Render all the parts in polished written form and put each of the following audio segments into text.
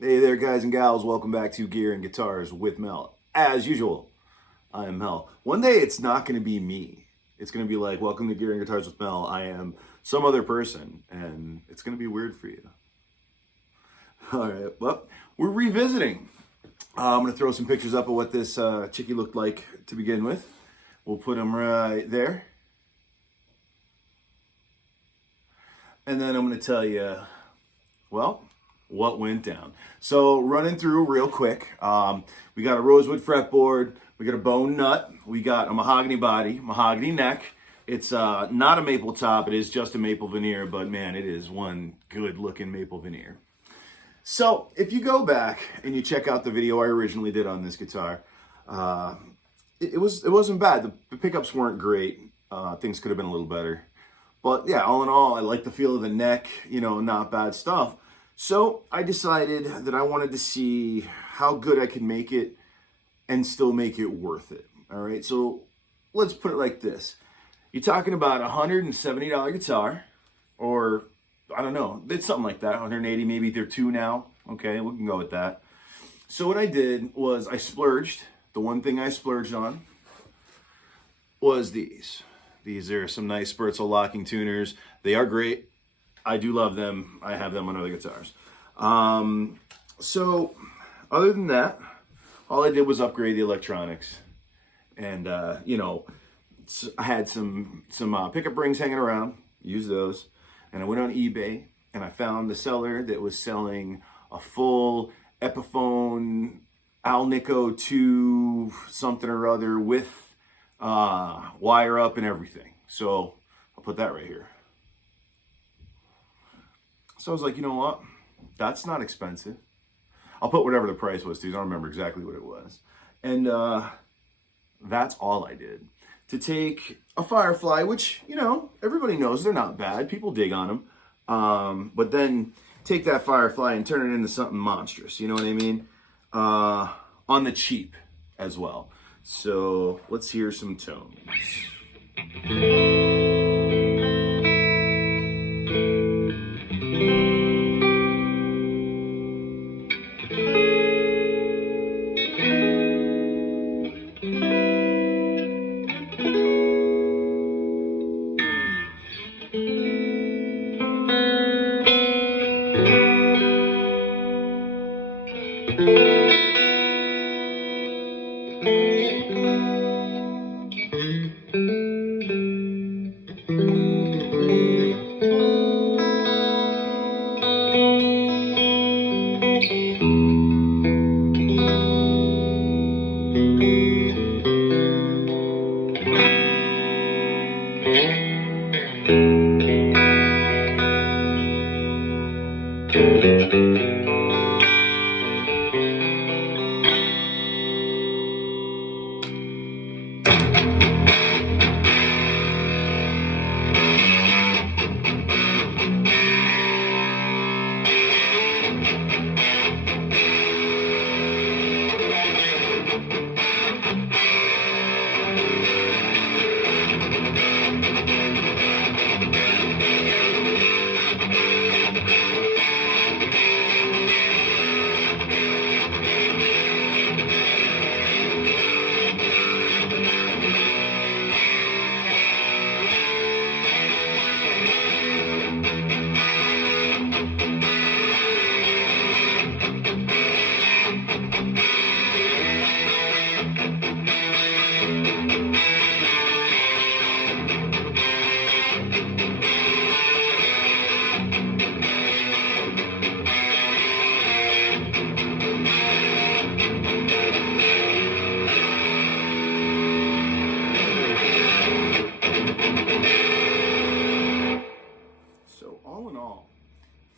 Hey there, guys and gals. Welcome back to Gear and Guitars with Mel. As usual, I am Mel. One day it's not going to be me. It's going to be like, welcome to Gear and Guitars with Mel. I am some other person, and it's going to be weird for you. All right, well, we're revisiting. I'm going to throw some pictures up of what this chickie looked like to begin with. We'll put them right there. And then I'm going to tell you, well, what went down. So running through real quick, we got a rosewood fretboard, we got a bone nut, we got a mahogany body, mahogany neck. It's not a maple top, it is just a maple veneer, but man, it is one good looking maple veneer. So if you go back and you check out the video I originally did on this guitar, it wasn't bad. The pickups weren't great. Things could have been a little better. But yeah, all in all, I like the feel of the neck, you know, not bad stuff. So I decided that I wanted to see how good I could make it and still make it worth it. All right, so let's put it like this. You're talking about a $170 guitar, or I don't know, it's something like that, 180, maybe they're two now. Okay, we can go with that. So what I did was I splurged. The one thing I splurged on was these. These are some nice Sperzel locking tuners. They are great. I do love them. I have them on other guitars. So other than that, all I did was upgrade the electronics. And, you know, I had some pickup rings hanging around, used those. And I went on eBay and I found the seller that was selling a full Epiphone Alnico 2 something or other with wire up and everything. So I'll put that right here. So I was like, you know what? That's not expensive. I'll put whatever the price was, too. I don't remember exactly what it was. And that's all I did. To take a Firefly, which, you know, everybody knows they're not bad. People dig on them. But then take that Firefly and turn it into something monstrous. You know what I mean? On the cheap as well. So let's hear some tones.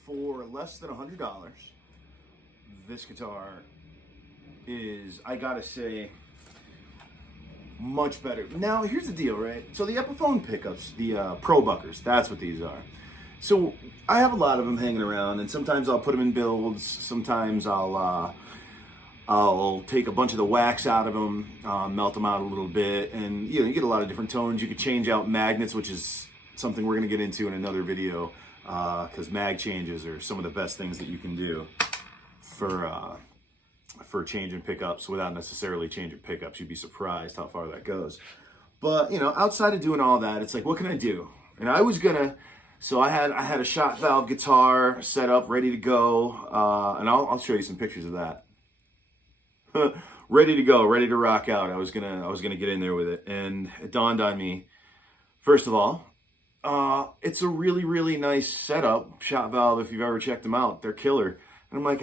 for less than $100, this guitar is, I gotta say, much better. Now, here's the deal, right? So the Epiphone pickups, the Pro Buckers, that's what these are. So I have a lot of them hanging around, and sometimes I'll put them in builds. Sometimes I'll take a bunch of the wax out of them, melt them out a little bit, and you get a lot of different tones. You could change out magnets, which is something we're going to get into in another video, because mag changes are some of the best things that you can do for changing pickups without necessarily changing pickups. You'd be surprised how far that goes. But outside of doing all that, it's like, what can I do? And I was gonna. So I had a shot valve guitar set up, ready to go, and I'll show you some pictures of that. Ready to go, ready to rock out. I was gonna get in there with it, and it dawned on me. First of all, it's a really nice setup. Shot valve, if you've ever checked them out, they're killer. And I'm like,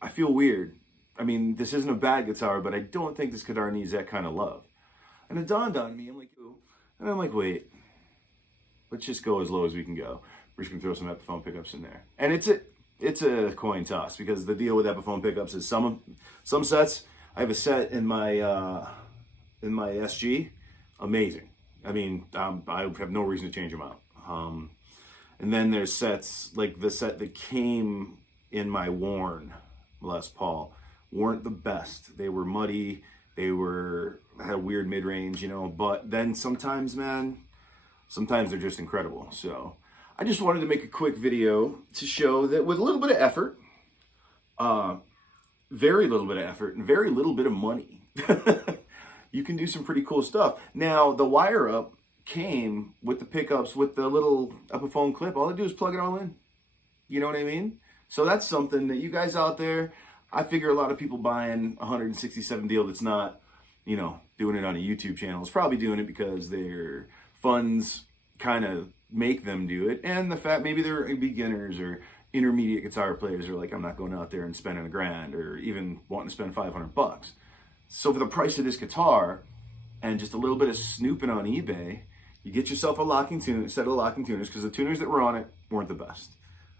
I feel weird. I mean, this isn't a bad guitar, but I don't think this guitar needs that kind of love. And it dawned on me. I'm like, wait. Let's just go as low as we can go. We're just gonna throw some Epiphone pickups in there, and it's a coin toss, because the deal with Epiphone pickups is some sets. I have a set in my SG, amazing. I mean, I have no reason to change them out. And then there's sets like the set that came in my worn Les Paul weren't the best. They were muddy. They had a weird mid range, But then sometimes, man. Sometimes they're just incredible. So I just wanted to make a quick video to show that with a little bit of effort, very little bit of effort, and very little bit of money, you can do some pretty cool stuff. Now, the wire up came with the pickups with the little Epiphone clip. All I do is plug it all in. You know what I mean? So that's something that you guys out there, I figure a lot of people buying a 167 deal that's not, doing it on a YouTube channel is probably doing it because they're funds kind of make them do it, and the fact maybe they're beginners or intermediate guitar players are like, I'm not going out there and spending $1,000 or even wanting to spend $500. So for the price of this guitar and just a little bit of snooping on eBay, you get yourself a set of locking tuners, because the tuners that were on it weren't the best.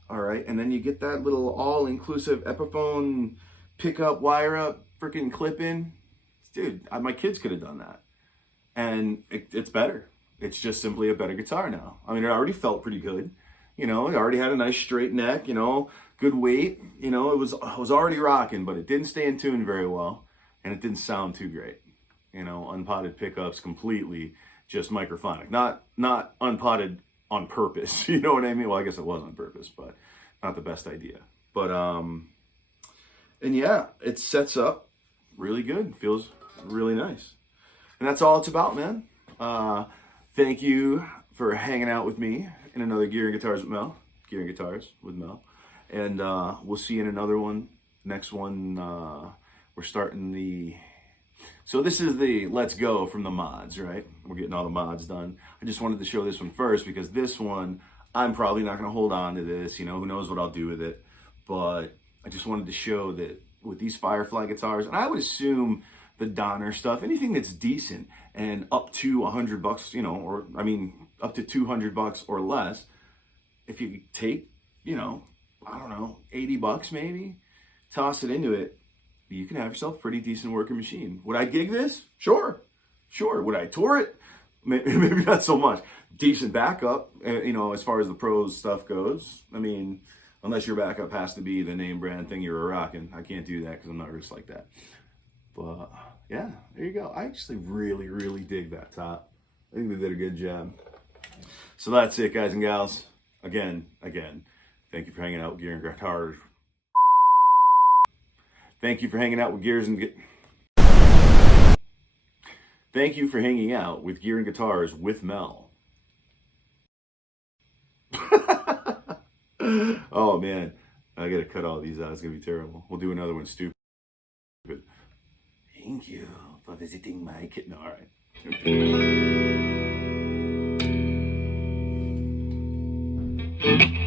All right, and then you get that little all-inclusive Epiphone pickup, wire up, freaking clip in. Dude, my kids could have done that, and it's better. It's just simply a better guitar now. I mean, it already felt pretty good. It already had a nice straight neck, good weight. It was already rocking, but it didn't stay in tune very well, and it didn't sound too great. Unpotted pickups, completely just microphonic. Not unpotted on purpose. You know what I mean? Well, I guess it was on purpose, but not the best idea. But and yeah, it sets up really good. Feels really nice, and that's all it's about, man. Thank you for hanging out with me in another Gear and Guitars with Mel. Gear and Guitars with Mel. And we'll see you in another one. Next one, we're starting so this is the Let's Go from the mods, right? We're getting all the mods done. I just wanted to show this one first, because this one, I'm probably not going to hold on to this. Who knows what I'll do with it. But I just wanted to show that with these Firefly guitars, and I would assume the Donner stuff, anything that's decent and up to $100, or I mean, up to $200 or less, if you take, I don't know, $80 maybe, toss it into it, you can have yourself a pretty decent working machine. Would I gig this? Sure. Would I tour it? Maybe not so much. Decent backup, as far as the pros stuff goes. I mean, unless your backup has to be the name brand thing you're rocking. I can't do that because I'm not rich like that. But yeah, there you go. I actually really dig that top. I think they did a good job. So that's it, guys and gals. Again, thank you for hanging out with Gear and Guitars. Thank you for hanging out with Thank you for hanging out with Gear and Guitars with Mel. Oh man, I gotta cut all these out. It's gonna be terrible. We'll do another one stupid. Thank you for visiting my kitten. All right. Okay.